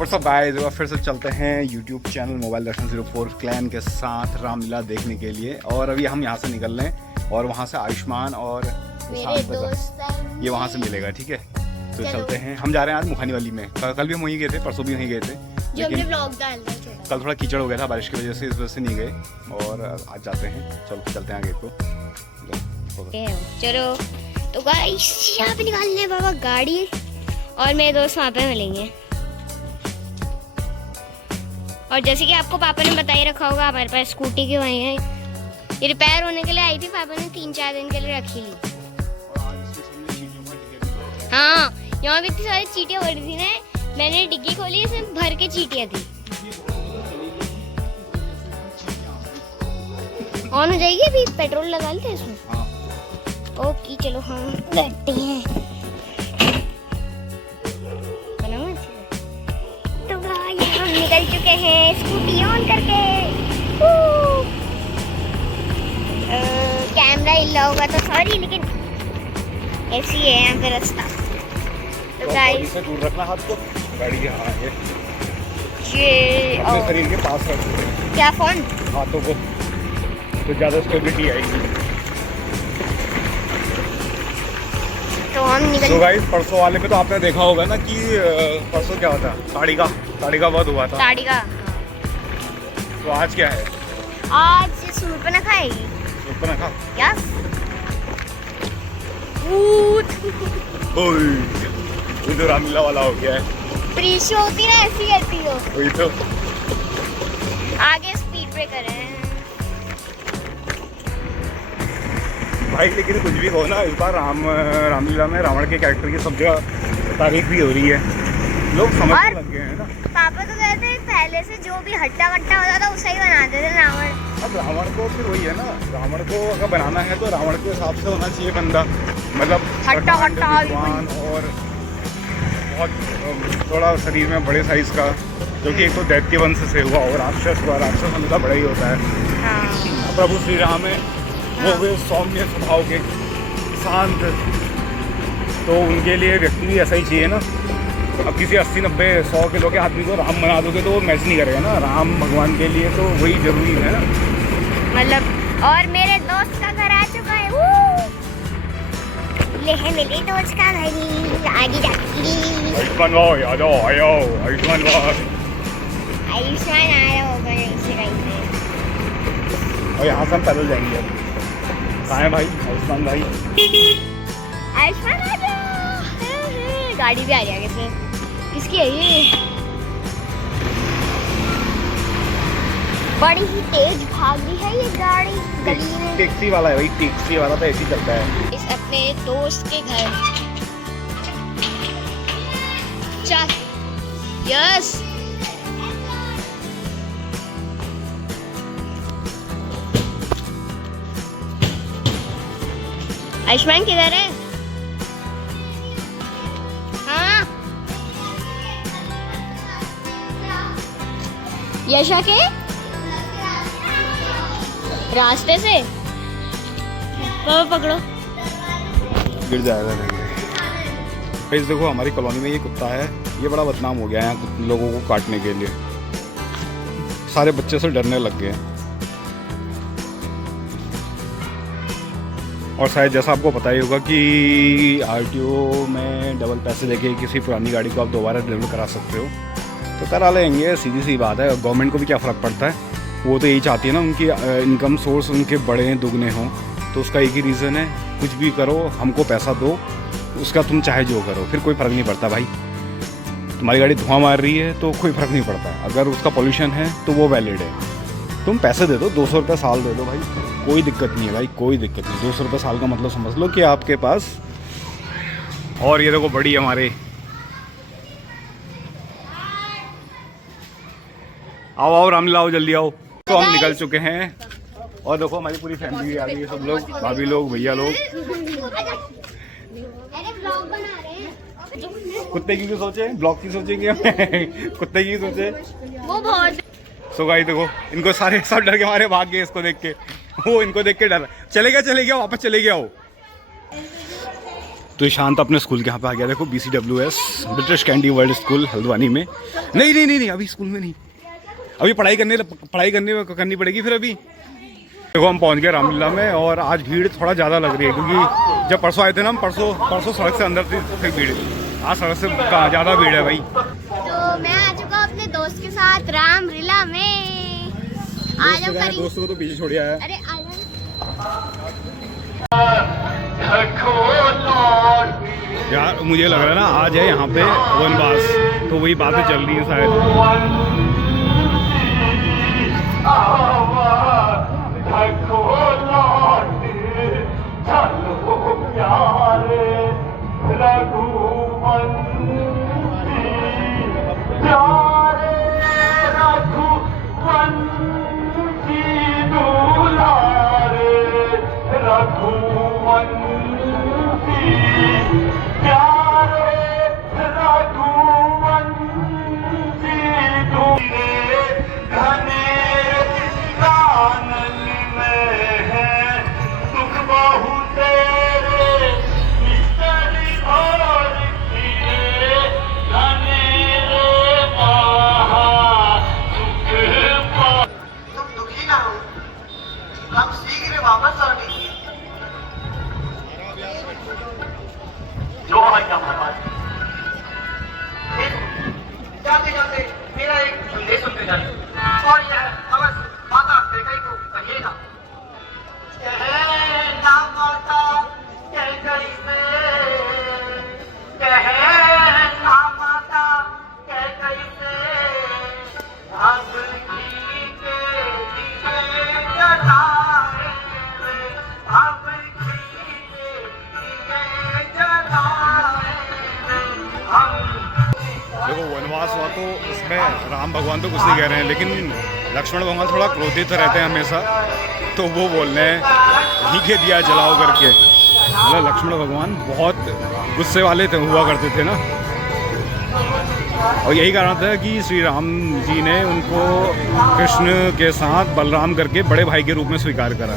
और सब गाइस फिर से चलते हैं YouTube चैनल मोबाइल दर्शन 04 क्लैन के साथ रामलीला देखने के लिए। और अभी हम यहाँ से निकल रहे हैं और वहाँ से आयुष्मान और मेरे दोस्त ये वहाँ से मिलेगा, ठीक है। तो चलते हैं, हम जा रहे हैं आज मुखानी वाली में। कल भी हम वहीं गए थे, परसों भी वहीं गए थे, लेकिन कल थोड़ा कीचड़ हो गया था बारिश की वजह से, इस वजह से नहीं गए। और आज जाते हैं, चलो चलते हैं आगे को। चलो तो गाइस यहाँ पे निकालने बाबा गाड़ी और मेरे दोस्त वहाँ पे मिलेंगे। और जैसे कि आपको पापा ने बता ही रखा होगा, हमारे पास स्कूटी की वही है, ये रिपेयर होने के लिए आई थी, पापा ने 3-4 दिन के लिए रखी ली। हाँ, यहाँ भी इतनी सारी चीटियाँ हो रही थी ना, मैंने डिग्गी खोली, इसमें भर के चीटियाँ थी। ऑन हो जाएगी अभी, पेट्रोल लगा लेते हैं इसमें। ओके चलो हम बैठते हैं। तो भाई हम निकल चुके हैं स्कूटी ऑन करके। कैमरा हिला होगा तो सॉरी, लेकिन ऐसी है यहाँ पे रास्ता। तो गाइस से दूर रखना हाथ को, गाड़ी के आगे ये अपने शरीर के पास रखना क्या फोन हाथों को, तो ज़्यादा स्टेबिलिटी आएगी। तो हम निकल। तो गाइस परसों वाले में तो आपने देखा होगा ना कि परसों क्या होता है, साड़ी का बहुत हुआ था। साड़ी का। तो आज क्या है? आज सूरपना खाएगी। सूरपना खा। यस। ओए, ये तो रामलीला वाला हो गया है। प्री शो होती ना, ऐसी रहती हो। वही तो। आगे स्पीड ब्रेकर है भाई, लेकिन कुछ भी हो ना, इस बार रामलीला में रावण के कैरेक्टर की सब जगह तारीफ भी हो रही है, लोग समझने लग गए हैं ना। पापा तो कहते हैं पहले से जो भी हट्टा कट्टा होता था उसे ही बनाते थे रावण। अब रावण को फिर वही है ना, रावण को अगर बनाना है तो रावण के हिसाब से होना चाहिए बंदा, मतलब हट्टा कट्टा विद्वान और बहुत थोड़ा शरीर में बड़े साइज का, जो कि एक तो दैत्य वंश से हुआ और राक्षस हुआ, राक्षस उनका बड़ा ही होता है। हाँ। प्रभु श्री राम है वो भी सौम्य स्वभाव के, शांत, तो उनके लिए व्यक्ति भी ऐसा ही चाहिए ना। अब किसी 80-90-100 किलो के आदमी को राम बना दोगे तो वो मैच नहीं करेगा ना, राम भगवान के लिए तो वही जरूरी है ना, मतलब। और मेरे दोस्त का घर आ चुका है, ले है मेरे दोस्त का घर, आगे जाती। आयुष्मान भाई आ जाओ, आ जाओ आयुष्मान भाई। आयुष्मान आया होगा इसी लाइन में। और यहाँ से हम पैदल जाएंगे। कहाँ है भाई आयुष्मान भाई? आयुष्मान आ जाओ। गाड़ी भी आ रही है आगे से, किसकी है ये? बड़ी ही तेज भाग रही है ये गाड़ी गली में। टैक्सी वाला है भाई, टैक्सी वाला तो ऐसे ही चलता है। इस अपने दोस्त के घर चल। यस। आयुष्मान किधर है? हाँ यशा के रास्ते से पापा पकड़ो, गिर जाएगा। भाई देखो, हमारी कॉलोनी में ये कुत्ता है, ये बड़ा बदनाम हो गया है यहाँ लोगों को काटने के लिए, सारे बच्चे से डरने लग गए हैं। और शायद जैसा आपको पता ही होगा कि आरटीओ में डबल पैसे देके किसी पुरानी गाड़ी को आप दोबारा डिलीवर करा सकते हो, तो करा लेंगे, सीधी सी बात है। गवर्नमेंट को भी क्या फ़र्क पड़ता है, वो तो यही चाहती है ना उनकी इनकम सोर्स उनके बड़े दुगने हों, तो उसका एक ही रीज़न है, कुछ भी करो हमको पैसा दो, उसका तुम चाहे जो करो, फिर कोई फ़र्क नहीं पड़ता भाई। तुम्हारी गाड़ी धुआं मार रही है तो कोई फ़र्क नहीं पड़ता, अगर उसका पोल्यूशन है तो वो वैलिड है। तुम पैसे दे दो, 200 रुपये साल दे दो भाई, कोई दिक्कत नहीं है भाई, कोई दिक्कत नहीं। 200 रुपये साल का मतलब समझ लो कि आपके पास। और ये देखो बड़ी हमारे, आओ आओ रामलीला आओ, जल्दी आओ। तो हम निकल चुके हैं और देखो हमारी पूरी फैमिली भी आ गई है, सब लोग, भाभी लोग, भैया लोग। कुत्ते की क्यों सोचे, ब्लॉग की सोचेंगे कुत्ते की सोचे वो बहुत। सो गाइस देखो, इनको सारे सब डर के मारे भाग गए इसको देख के, वो इनको देख के डर, चले गया वापस चले गया वो। तो ईशांत अपने स्कूल के यहाँ पे आ गया। देखो BCWS British candy world school Haldwani में। नहीं अभी स्कूल में नहीं, अभी पढ़ाई करनी पड़ेगी फिर। अभी देखो हम पहुँच गए रामलीला में और आज भीड़ थोड़ा ज़्यादा लग रही है क्योंकि जब परसों आए थे ना हम, परसों सड़क से अंदर थी भीड़, आज सड़क से ज़्यादा भीड़ है भाई। तो मैं आ चुका हूँ अपने दोस्त के साथ रामलीला में। आज दोस्तों को तो पीछे छोड़ आया। अरे यार मुझे लग रहा है ना आज है यहाँ पे वनवास, तो वही बातें चल रही है शायद। जाते जाते मेरा एक संदेश सुनते जाइए और यह अवश्य माता कैकई को कहिएगा। कहे ना माता कैकई से, कहे ना माता कैकई से, अब घी के दिए जलाए रे, अब घी के दिए जलाए रे, हम। देखो वनवास हुआ तो इसमें राम भगवान तो कुछ नहीं कह रहे हैं, लेकिन लक्ष्मण भगवान थोड़ा क्रोधित रहते हैं हमेशा, तो वो बोल रहे हैं घी के दिया जलाओ करके। मतलब लक्ष्मण भगवान बहुत गुस्से वाले थे, हुआ करते थे ना, और यही कारण था कि श्री राम जी ने उनको कृष्ण के साथ बलराम करके बड़े भाई के रूप में स्वीकार करा।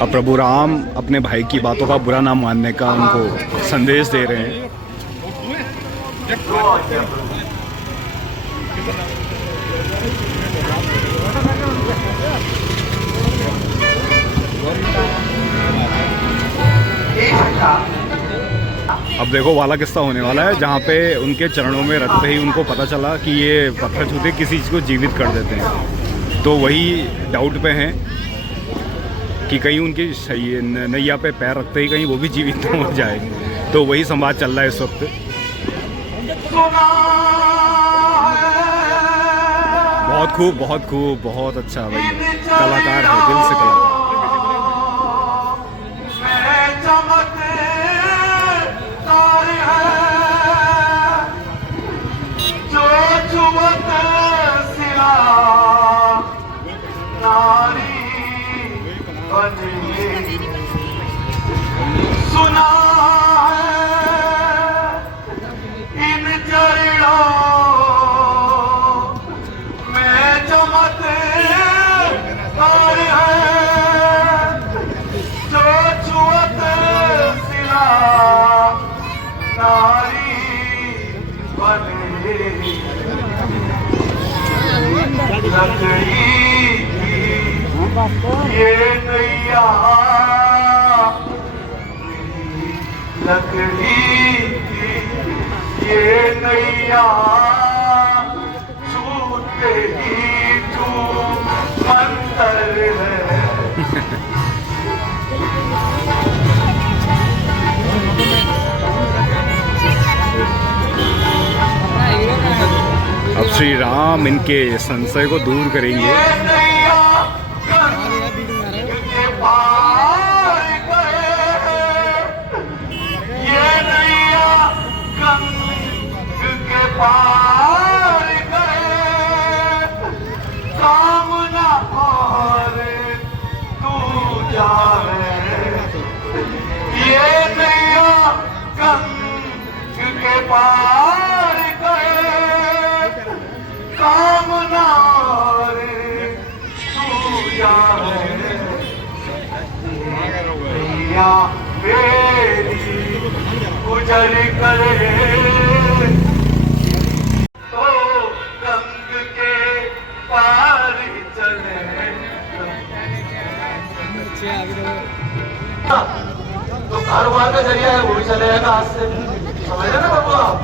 अब प्रभु राम अपने भाई की बातों का बुरा ना मानने का उनको संदेश दे रहे हैं। अब देखो वाला किस्सा होने वाला है जहाँ पे उनके चरणों में रखते ही उनको पता चला कि ये पत्थर छूते किसी चीज़ को जीवित कर देते हैं, तो वही डाउट पे हैं कि कहीं उनकी नैया पे पैर रखते ही कहीं वो भी जीवित न हो जाए, तो वही संवाद चल रहा है इस वक्त। बहुत खूब, बहुत खूब, बहुत अच्छा भाई, कलाकार है, दिल से कलाकार। सुना इन चरणों में चमत्कार है, जो छुअत सिला नारी बने, लकड़ी ये नैया, लकड़ी ये नैया छूते ही तू मंतर है। अब श्री राम इनके संशय को दूर करेंगे। पार गए सामना और तू जावे, ये नैया गंग के पार गए सामना दुनिया मेरी उजल करे तो रंग के पार चले तो कारोबार का जरिया है वो भी चले जाएगा हाथ से, समझ रहे ना बाबू आप?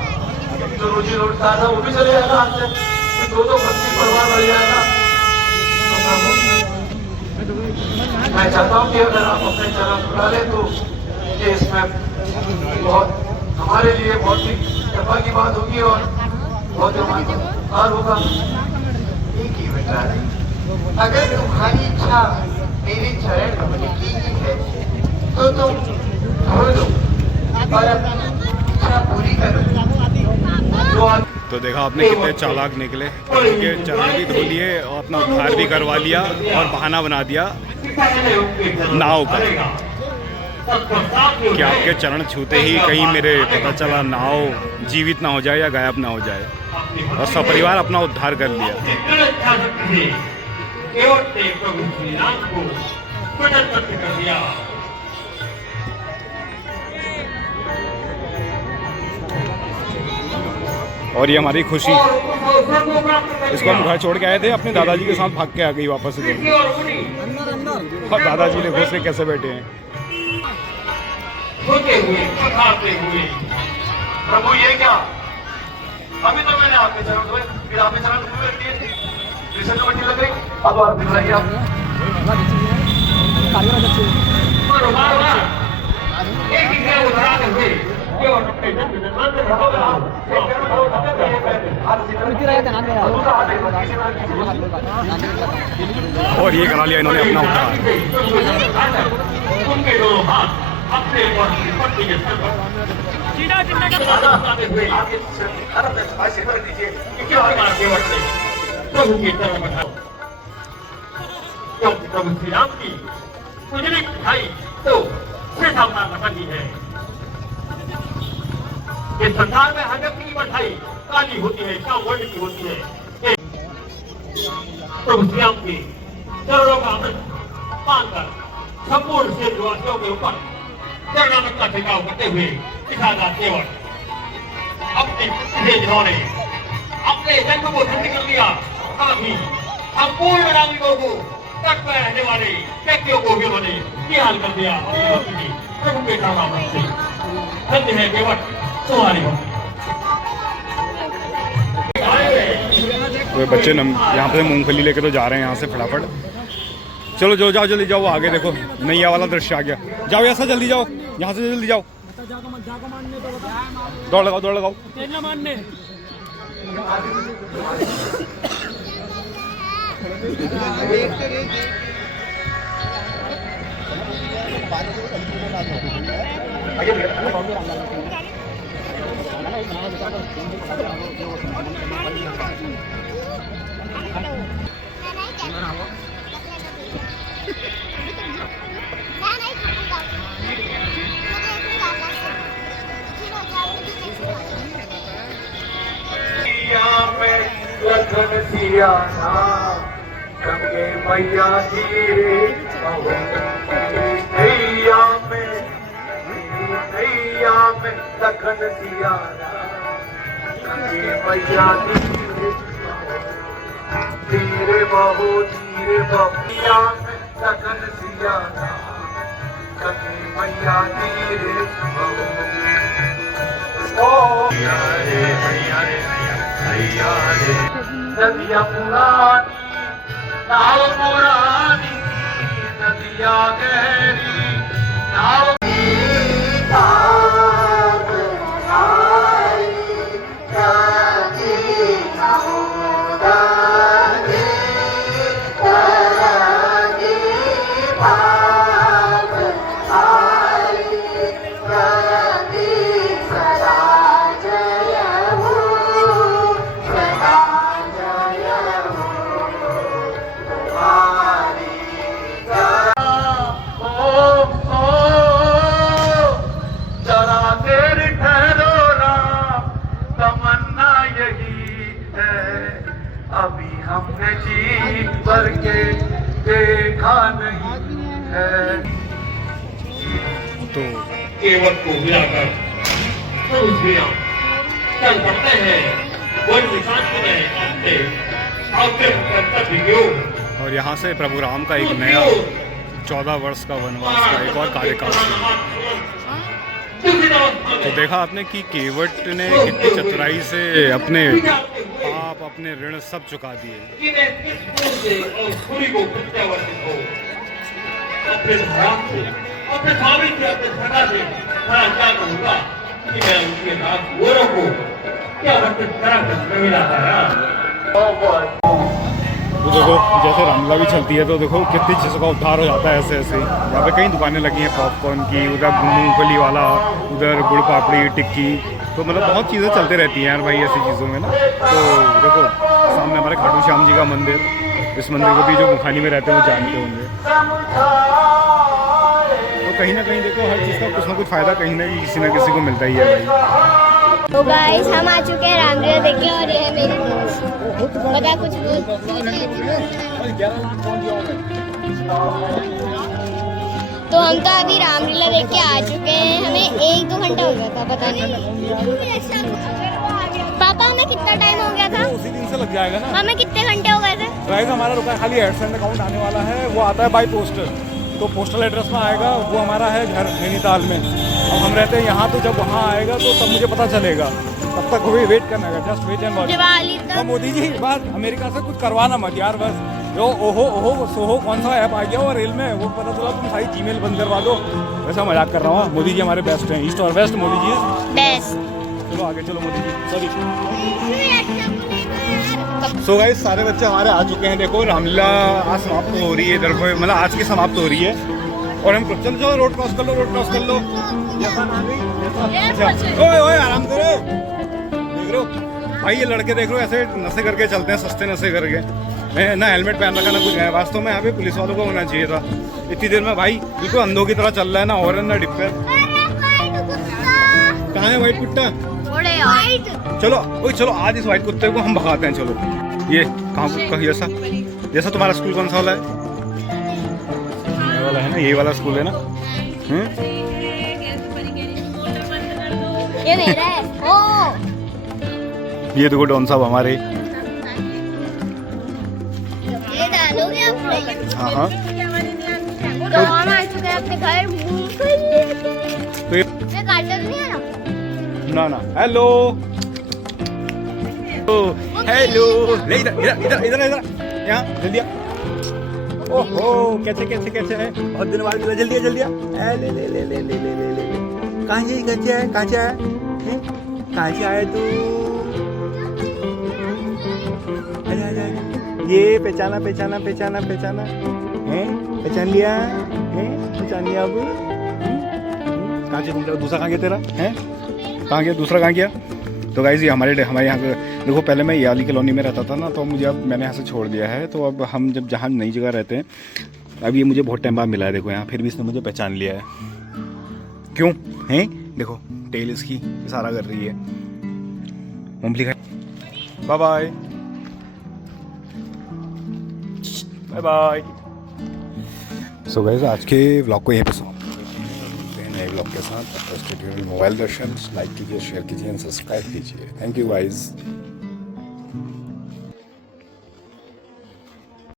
जो रोजी रोटता था वो भी चले जाएगा हाथ से, तो दो बच्ची परिवार बढ़ जाएगा। मैं चाहता हूँ कि अगर आप अपने चरण छुड़ा ले तो ये इसमें बहुत हमारे लिए बहुत ही कृपा की बात होगी और बहुत ही हमारा होगा। एक ही बेटा, अगर तुम्हारी इच्छा मेरे चरण कमल की ही है तो तुम छोड़ दो और अपनी इच्छा पूरी करो। तो देखा आपने कितने चालाक निकले, उनके चरण भी धो लिए और अपना उद्धार भी करवा लिया और बहाना बना दिया नाव का कि आपके चरण छूते ही कहीं मेरे पता चला नाव जीवित ना हो जाए या गायब ना हो जाए, और सपरिवार अपना उद्धार कर लिया। और ये हमारी खुशी, इसको हम घर छोड़ के आए थे, अपने दादाजी के साथ भाग के आ गई वापस इधर, और दादाजी ने घोंसले कैसे बैठे हैं। प्रभु ये क्या, अभी तो मैंने आपके चरण धोए, फिर आपके चरण धोए दिए थे, फिर जो मिट्टी लग गई, अब और दिखाइए आप। एक ही क्या उदाहरण हुए और ये करा लिया इन्होंने अपना उद्धार। प्रभु श्री राम की उजली दिखाई तो से सामना करनी है। इस संसार में हर व्यक्ति की मिठाई काली होती है, क्या वर्ण की होती है। प्रभु श्री राम की चरणों का अमृत पाकर संपूर्ण से निवासियों के ऊपर चरणामृत का छिड़काव करते हुए पितादा केवल अपने जिन्होंने अपने जन्म को धन्य कर लिया, साथ ही संपूर्ण नागरिकों को तट पर रहने वाले व्यक्तियों को भी उन्होंने निहाल कर दिया। प्रभु के चरणामृत से धन्य है केवल तुम्हारी भक्ति। तो बच्चे यहाँ पे मूंगफली लेके तो जा रहे हैं यहाँ से फटाफट। चलो जो जाओ जल्दी जाओ, आगे देखो नैया वाला दृश्य आ गया। जाओ ऐसा जल्दी जाओ, यहाँ से जल्दी जाओ, दौड़ लगाओ दौड़ लगाओ। लखन सिया नाम गंगे मैया धीरे नैया में लखन सिया नाम गंगे मैया धीरे बहो नैया में लखन सिया नाम गंगे मैया धीरे बहो। नदिया पुरानी नाव पुरानी नदिया गहरी नाव तो केवट को मिलाकर सब चल पड़ते हैं वन निशान को नए आपके कर्तव्य और यहाँ से प्रभु राम का एक नया 14 वर्ष का वनवास का एक और कार्यकाल शुरू। तो देखा आपने कि केवट ने कितनी चतुराई से अपने पाप अपने ऋण सब चुका दिए। अपने स्वामी से अपने सगा से मैं क्या कहूँगा कि मैं उनके नाथ गोरों को क्या बच्चे तरह से मिला है। तो देखो जैसे रामलीला भी चलती है तो देखो कितनी चीज़ों का उद्धार हो जाता है ऐसे ऐसे। यहाँ पे कई दुकानें लगी हैं पॉपकॉर्न की, उधर मूंगफली वाला, उधर गुड़ पापड़ी टिक्की, तो मतलब बहुत चीज़ें चलते रहती हैं यार भाई ऐसी चीज़ों में ना। तो देखो सामने हमारे खाटू श्याम जी का मंदिर, इस मंदिर को भी जो मुखानी में रहते हैं वो जानते होंगे। तो कहीं ना कहीं देखो हर चीज़ का कुछ ना कुछ फ़ायदा कहीं ना किसी न किसी को मिलता ही है भाई। तो गाइस हम आ चुके हैं रामलीला देखने और ये है मेरी दोस्त। बता कुछ बोल। तो हम तो अभी रामलीला देख के आ चुके हैं, हमें 1-2 घंटा हो गया था पता नहीं। पापा हमें कितना टाइम हो गया था? उसी दिन से लग जाएगा ना। हमें कितने घंटे हो गए थे? प्राइस हमारा रुका है, खाली एडसेंट अकाउंट आने वाला है, वो आता है बाय पोस्टल। तो पोस्टल एड्रेस में आएगा, वो हमारा है घर नैनीताल में। अब हम रहते हैं यहाँ, तो जब वहाँ आएगा तो तब मुझे पता चलेगा, तब तक वही वेट करना है, just wait and watch. Diwali तक मोदी जी बात अमेरिका से कुछ करवाना मत यार, बस जो ओहो सोहो कौन सा ऐप आ गया वो रेल में, वो पता चला तुम सारी जीमेल बंद करवा दो। वैसा मजाक कर रहा हूँ, मोदी जी हमारे बेस्ट हैं, ईस्ट और वेस्ट मोदी जी बेस्ट। चलो आगे चलो Modi ji, sorry. So guys सारे बच्चे हमारे आ चुके हैं। देखो रामलीला आज समाप्त हो रही है, इधर को मतलब आज की समाप्त हो रही है और हम चलो रोड क्रॉस कर लो, रोड क्रॉस कर लो। ओए ओए आराम करो, देख रहे हो भाई ये लड़के देख रहे हो ऐसे नशे करके चलते हैं, सस्ते नशे करके, ना हेलमेट पहन रखा ना कुछ है। वास्तव में यहाँ पे पुलिस वालों को होना चाहिए था। इतनी देर में भाई बिल्कुल अंधों की तरह चल रहा है, ना हॉर्न ना डिप्पर। कहाँ है व्हाइट कुत्ता? चलो ओए चलो आज इस व्हाइट कुत्ते को हम भगाते हैं। चलो ये कहाँ कुत्ता जैसा तुम्हारा स्कूल कौन सा वाला है? ये वाला है ना, यही वाला स्कूल है ना? ये मेरा है। ओ ये देखो डॉन साहब हमारे। ये डालोगे आप? हाँ हाँ। तो हम आ चुके हैं अपने घर। तो ये काटता नहीं है ना ना हेलो हेलो ले इधर इधर इधर इधर यहाँ जल्दी आ। ओहो कैसे कैसे कैसे है, बहुत दिन बाद जल्दी जल्दी आ। ले ले ले ले ले ले ले ले कहाँ से है कहाँ से आए तू? ये पहचाना पहचाना पहचाना पहचाना हैं, पहचान लिया हैं, पहचान लिया। अब कहाँ से घूम रहा? दूसरा कहाँ गया तेरा है? कहाँ गया दूसरा कहाँ गया? तो गाइस ये हमारे यहाँ पे देखो, पहले मैं याली कॉलोनी में रहता था ना, तो मुझे अब मैंने यहाँ से छोड़ दिया है। तो अब हम जब जहाँ नई जगह रहते हैं, अब ये मुझे बहुत टाइम बाद मिला है। देखो यहाँ फिर भी इसने muझे पहचान लिया है। क्यों हैं? देखो टेल इसकी इशारा कर रही है। मूंगफली खाए। Bye bye bye bye. So guys आज के व्लॉग को यहीं पे नए ब्लॉग के साथ मोबाइल दर्शन लाइक कीजिए, शेयर कीजिए एंड सब्सक्राइब कीजिए। Thank you guys.